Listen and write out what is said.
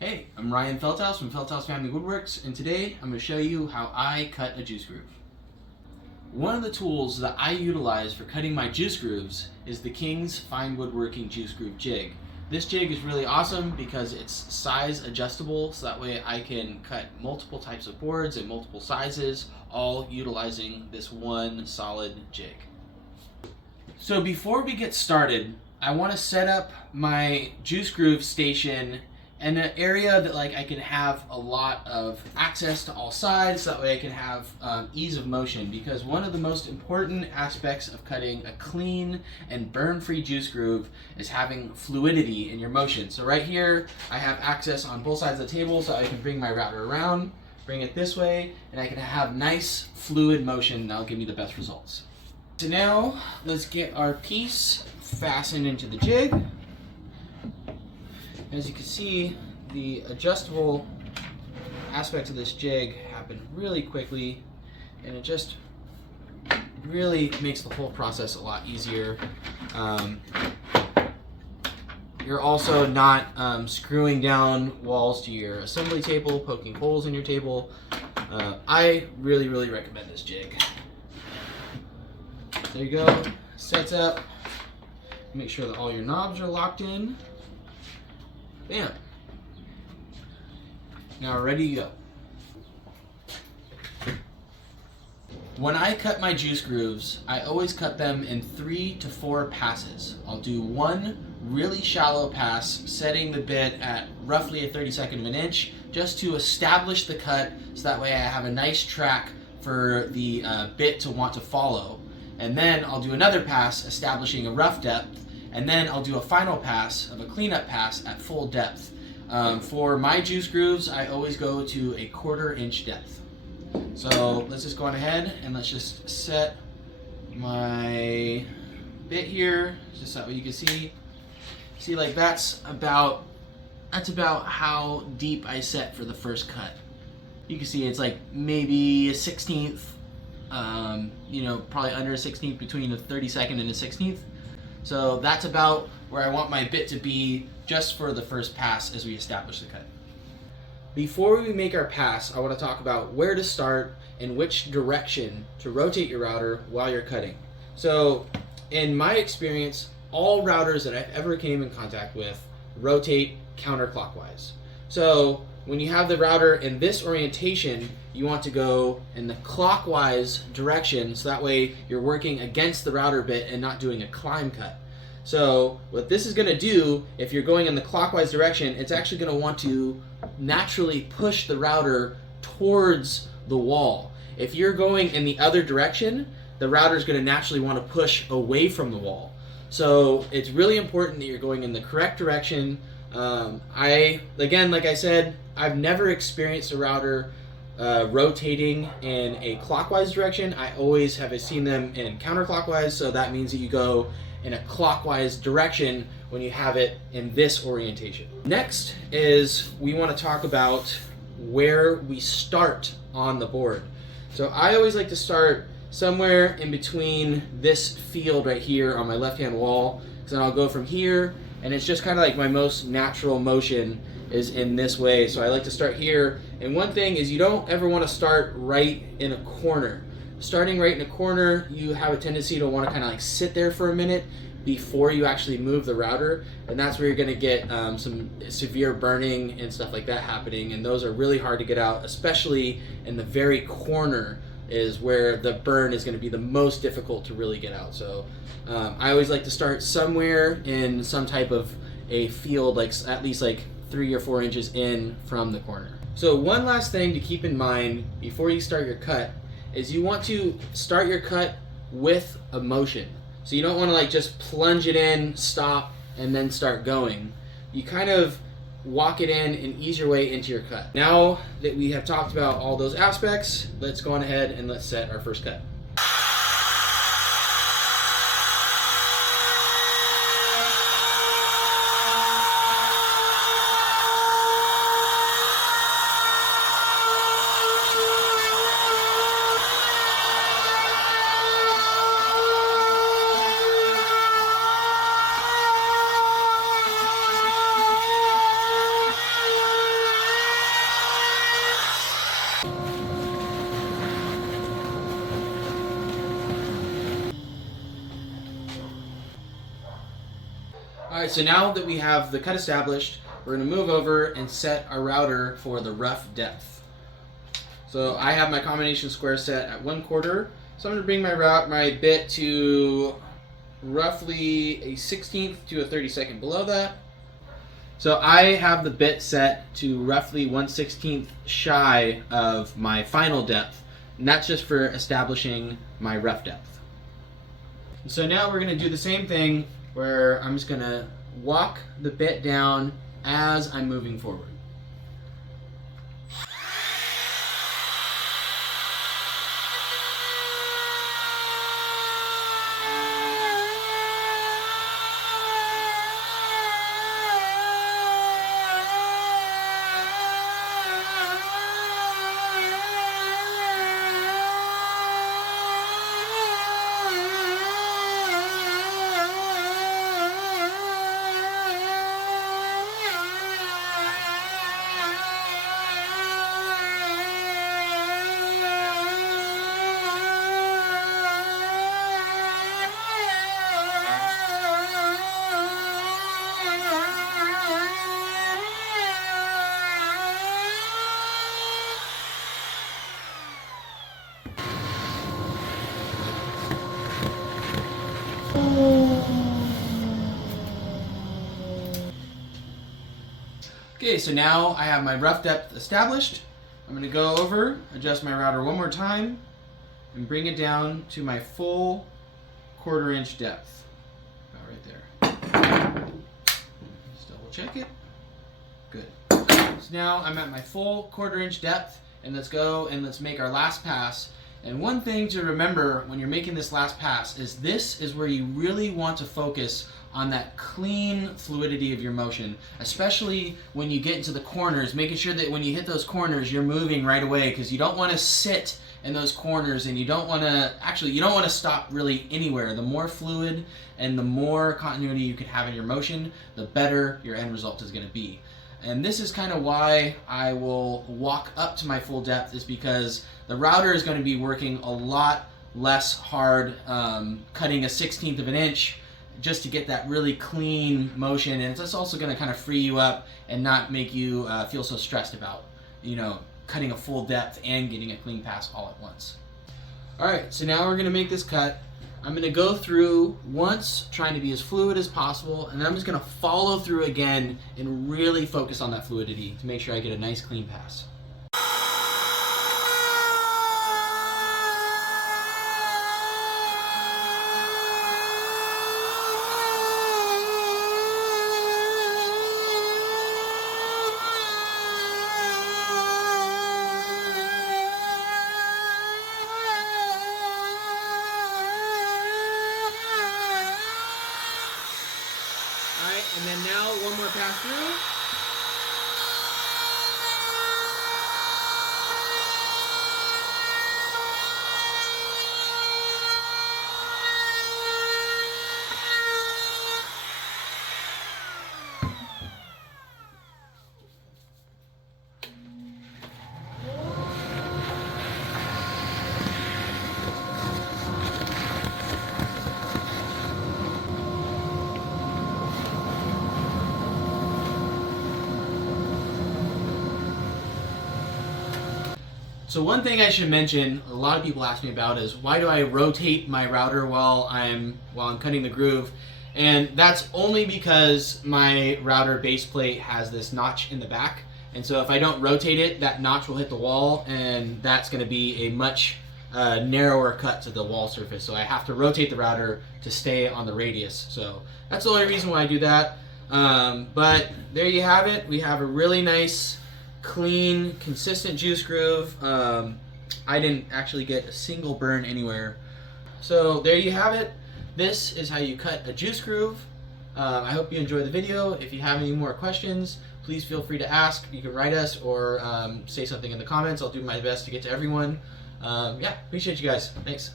Hey, I'm Ryan Feldthouse from Feldthouse Family Woodworks, and today I'm going to show you how I cut a juice groove. One of the tools that I utilize for cutting my juice grooves is the King's Fine Woodworking Juice Groove Jig. This jig is really awesome because it's size adjustable, so that way I can cut multiple types of boards in multiple sizes, all utilizing this one solid jig. So before we get started, I want to set up my juice groove station in an area that I can have a lot of access to all sides, so that way I can have ease of motion, because one of the most important aspects of cutting a clean and burn-free juice groove is having fluidity in your motion. So right here I have access on both sides of the table, so I can bring my router around, bring it this way, and I can have nice fluid motion that'll give me the best results. So now let's get our piece fastened into the jig. As you can see, the adjustable aspects of this jig happen really quickly, and it just really makes the whole process a lot easier. You're also not screwing down walls to your assembly table, poking holes in your table. I really recommend this jig. There you go, sets up. Make sure that all your knobs are locked in. Bam. Now we're ready to go. When I cut my juice grooves, I always cut them in 3 to 4 passes. I'll do one really shallow pass, setting the bit at roughly a 32nd of an inch, just to establish the cut, so that way I have a nice track for the bit to want to follow. And then I'll do another pass, establishing a rough depth, and then I'll do a final pass of a cleanup pass at full depth. For my juice grooves, I always go to a 1/4 inch depth. So let's just go on ahead and let's just set my bit here, just so you can see. See, like that's about how deep I set for the first cut. You can see it's like maybe a 1/16, probably under a 1/16, between a 32nd and a 1/16. So that's about where I want my bit to be just for the first pass as we establish the cut. Before we make our pass, I want to talk about where to start and which direction to rotate your router while you're cutting. So in my experience, all routers that I've ever came in contact with rotate counterclockwise. So when you have the router in this orientation, you want to go in the clockwise direction, so that way you're working against the router bit and not doing a climb cut. So what this is going to do, if you're going in the clockwise direction, it's actually going to want to naturally push the router towards the wall. If you're going in the other direction, the router is going to naturally want to push away from the wall. So it's really important that you're going in the correct direction. Again, like I said, I've never experienced a router rotating in a clockwise direction. I always have seen them in counterclockwise, so that means that you go in a clockwise direction when you have it in this orientation. Next is we want to talk about where we start on the board. So I always like to start somewhere in between this field right here on my left-hand wall, because then I'll go from here, and it's just kind of like my most natural motion is in this way. So I like to start here. And one thing is, you don't ever want to start right in a corner. Starting right in a corner, you have a tendency to want to kind of like sit there for a minute before you actually move the router, and that's where you're going to get some severe burning and stuff like that happening, and those are really hard to get out, especially in the very corner is where the burn is going to be the most difficult to really get out. So I always like to start somewhere in some type of a field, like at least like 3 or 4 inches in from the corner. So one last thing to keep in mind before you start your cut is you want to start your cut with a motion. So you don't want to like just plunge it in, stop, and then start going. You kind of walk it in and ease your way into your cut. Now that we have talked about all those aspects, let's go on ahead and let's set our first cut. Alright, so now that we have the cut established, we're going to move over and set our router for the rough depth. So I have my combination square set at 1/4. So I'm going to bring my bit to roughly a 16th to a 32nd below that. So I have the bit set to roughly 1/16 shy of my final depth, and that's just for establishing my rough depth. So now we're going to do the same thing where I'm just going to walk the bit down as I'm moving forward. Okay, so now I have my rough depth established. I'm going to go over, adjust my router one more time, and bring it down to my full 1/4 inch depth. About right there. Just double check it. Good. So now I'm at my full 1/4 inch depth, and let's go and let's make our last pass. And one thing to remember when you're making this last pass is this is where you really want to focus on that clean fluidity of your motion, especially when you get into the corners, making sure that when you hit those corners you're moving right away, because you don't want to sit in those corners, and you don't want to stop really anywhere. The more fluid and the more continuity you can have in your motion, the better your end result is going to be. And this is kind of why I will walk up to my full depth, is because the router is going to be working a lot less hard, cutting a 1/16 of an inch just to get that really clean motion. And it's also going to kind of free you up and not make you feel so stressed about, cutting a full depth and getting a clean pass all at once. Alright, so now we're going to make this cut. I'm going to go through once, trying to be as fluid as possible, and then I'm just going to follow through again and really focus on that fluidity to make sure I get a nice clean pass. And then now one more pass through. So one thing I should mention, a lot of people ask me about, is why do I rotate my router while I'm cutting the groove? And that's only because my router base plate has this notch in the back, and so if I don't rotate it, that notch will hit the wall, and that's going to be a much narrower cut to the wall surface. So I have to rotate the router to stay on the radius. So that's the only reason why I do that. But there you have it. We have a really nice, clean, consistent juice groove. I didn't actually get a single burn anywhere. So there you have it. This is how you cut a juice groove. I hope you enjoyed the video. If you have any more questions, please feel free to ask. You can write us or say something in the comments. I'll do my best to get to everyone. Yeah, appreciate you guys. Thanks.